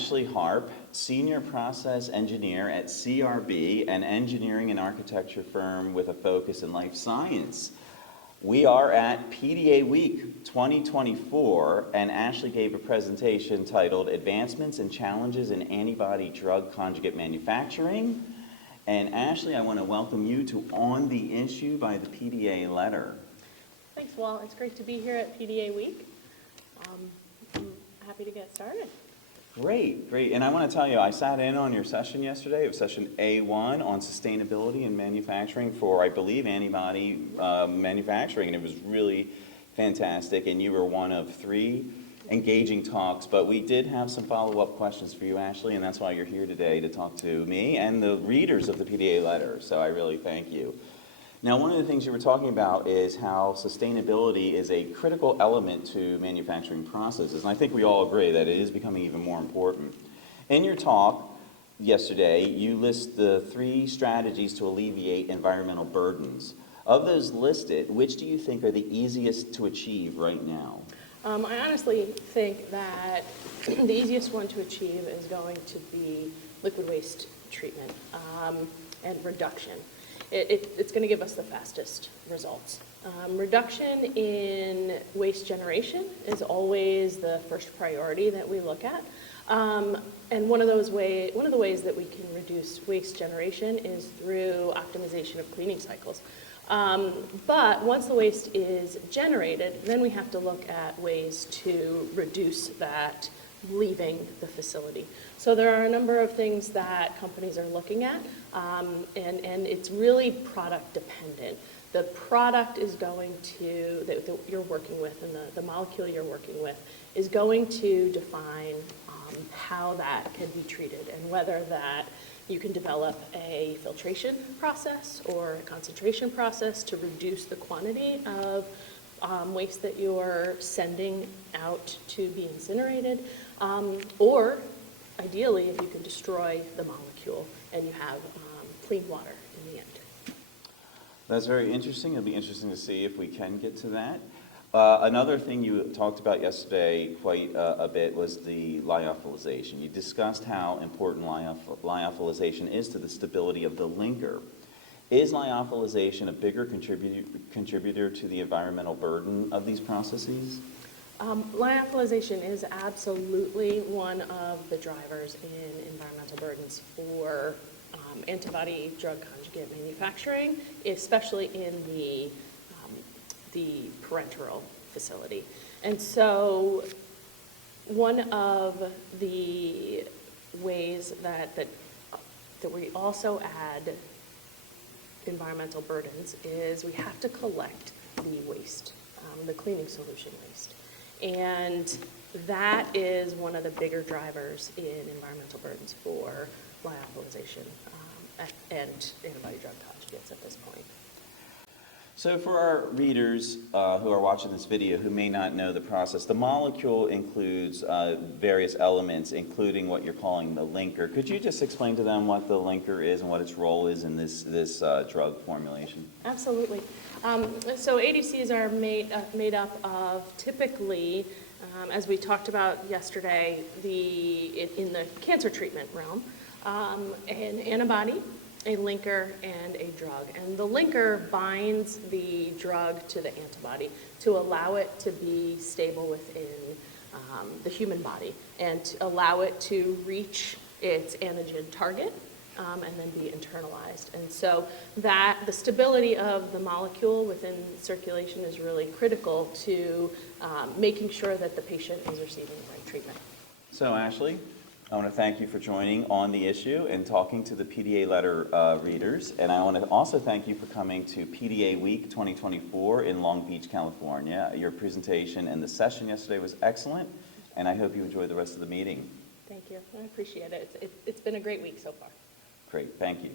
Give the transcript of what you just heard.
Ashley Harp, Senior Process Engineer at CRB, an engineering and architecture firm with a focus in life science. We are at PDA Week 2024, and Ashley gave a presentation titled Advancements and Challenges in Antibody-Drug Conjugate Manufacturing. And Ashley, I want to welcome you to On The Issue by the PDA letter. Thanks, Walt. It's great to be here at PDA Week. I'm happy to get started. Great. And I want to tell you, I sat in on your session yesterday. It was session A1 on sustainability and manufacturing for, I believe, antibody manufacturing, and it was really fantastic, and you were one of 3 engaging talks, but we did have some follow-up questions for you, Ashley, and that's why you're here today to talk to me and the readers of the PDA letter, so I really thank you. Now, one of the things you were talking about is how sustainability is a critical element to manufacturing processes, and I think we all agree that it is becoming even more important. In your talk yesterday, you list the 3 strategies to alleviate environmental burdens. Of those listed, which do you think are the easiest to achieve right now? I honestly think that the easiest one to achieve is going to be liquid waste treatment and reduction. It's going to give us the fastest results. Reduction in waste generation is always the first priority that we look at. And one of the ways that we can reduce waste generation is through optimization of cleaning cycles. But once the waste is generated, then we have to look at ways to reduce that leaving the facility. So there are a number of things that companies are looking at, and it's really product dependent. The product is going to, that you're working with, and the molecule you're working with, is going to define how that can be treated, and whether that you can develop a filtration process or a concentration process to reduce the quantity of waste that you're sending out to be incinerated, or ideally if you can destroy the molecule and you have clean water in the end. That's very interesting. It'll be interesting to see if we can get to that. Another thing you talked about yesterday quite a bit was the lyophilization. You discussed how important lyophilization is to the stability of the linker. Is lyophilization a bigger contributor to the environmental burden of these processes? Lyophilization is absolutely one of the drivers in environmental burdens for antibody-drug conjugate manufacturing, especially in the parenteral facility. And so one of the ways that we also add environmental burdens is we have to collect the waste, the cleaning solution waste. And that is one of the bigger drivers in environmental burdens for lyophilization and antibody-drug conjugates at this point. So for our readers who are watching this video who may not know the process, the molecule includes various elements, including what you're calling the linker. Could you just explain to them what the linker is and what its role is in this drug formulation? Absolutely. So ADCs are made up of typically, as we talked about yesterday, in the cancer treatment realm, an antibody, a linker, and a drug. And the linker binds the drug to the antibody to allow it to be stable within the human body and to allow it to reach its antigen target and then be internalized. And so the stability of the molecule within circulation is really critical to making sure that the patient is receiving the right treatment. So Ashley, I want to thank you for joining On The Issue and talking to the PDA letter readers. And I want to also thank you for coming to PDA Week 2024 in Long Beach, California. Your presentation and the session yesterday was excellent, and I hope you enjoy the rest of the meeting. Thank you. I appreciate it. It's been a great week so far. Great. Thank you.